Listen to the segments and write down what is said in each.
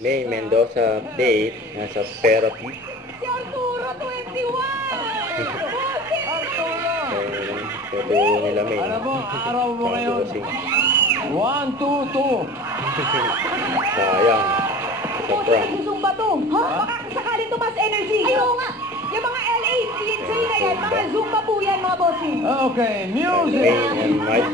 May Mendoza update. Nasa therapy. Si Arturo, 21! Tuturo nila May. Alam mo, araw mo ngayon. 1, 2, 2. Sayang. Sa prank. Zumba to. Ha? Baka sakali tumas energy. Ayaw nga. Yung mga LA, TNC na yan, mga Zumba po yan, mga bossing. Okay, May music. and Mike.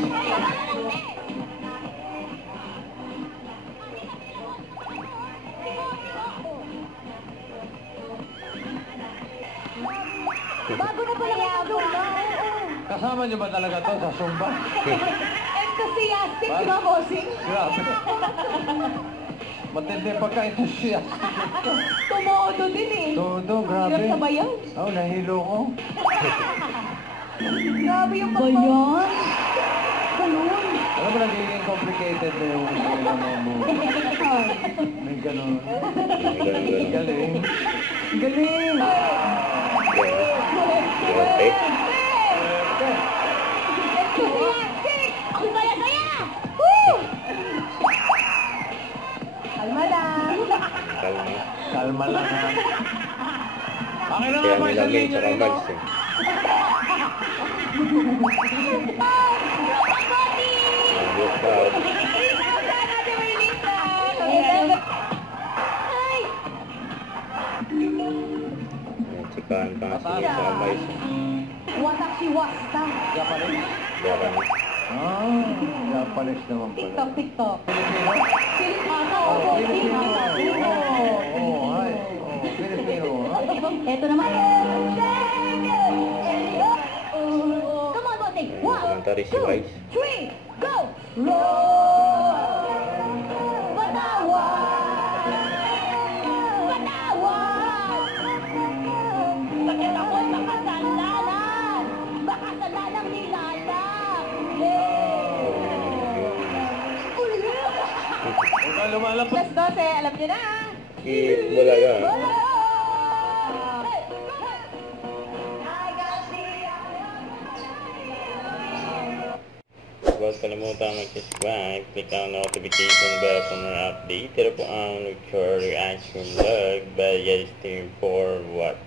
Bago na pala mga Zumba. Kasama niyo ba talaga to sa Zumba? Enthusiastic, di ba, bossing? Grabe. Matindi pagka-enthusiastic. Tumodo din eh. Todo, grabe. Hirap sabayan. Oh, nahilo ko. Grabe yung pagbayan. Balon. Alam mo, nagiging complicated na yung mga movie. May ganun. Ganun. Galing. Galing! Perfect. Enthusiastic! Ang saya-saya! Woo! Kalma lang. Kalma. Kalma lang ha. Akin na nga Kaya ba nila isang May linya tsaka rito? Mags eh. Good crowd. Tsikahan pa nga si Samay. Wasak si Wasta. Japanese? Japanese. Ah, Japanese naman pala. TikTok. Filipino? Filipino. Oh, Filipino. Oh, hi. Oh, Filipino. Ito naman. Come on, bossing. Komentari si 1, 2, Mike. 3, go! Roll! Patawan! Patawan! Bakit ako'y makasalanan? Makasalanan ni Lala! Huwag ka lumalapit. Plus 12, alam niyo na. Eat Bulaga. Huwag kalimutan mag-subscribe, click ang notification bell for more update. Ito po ang Record Reaction Vlog by Yelstream for what?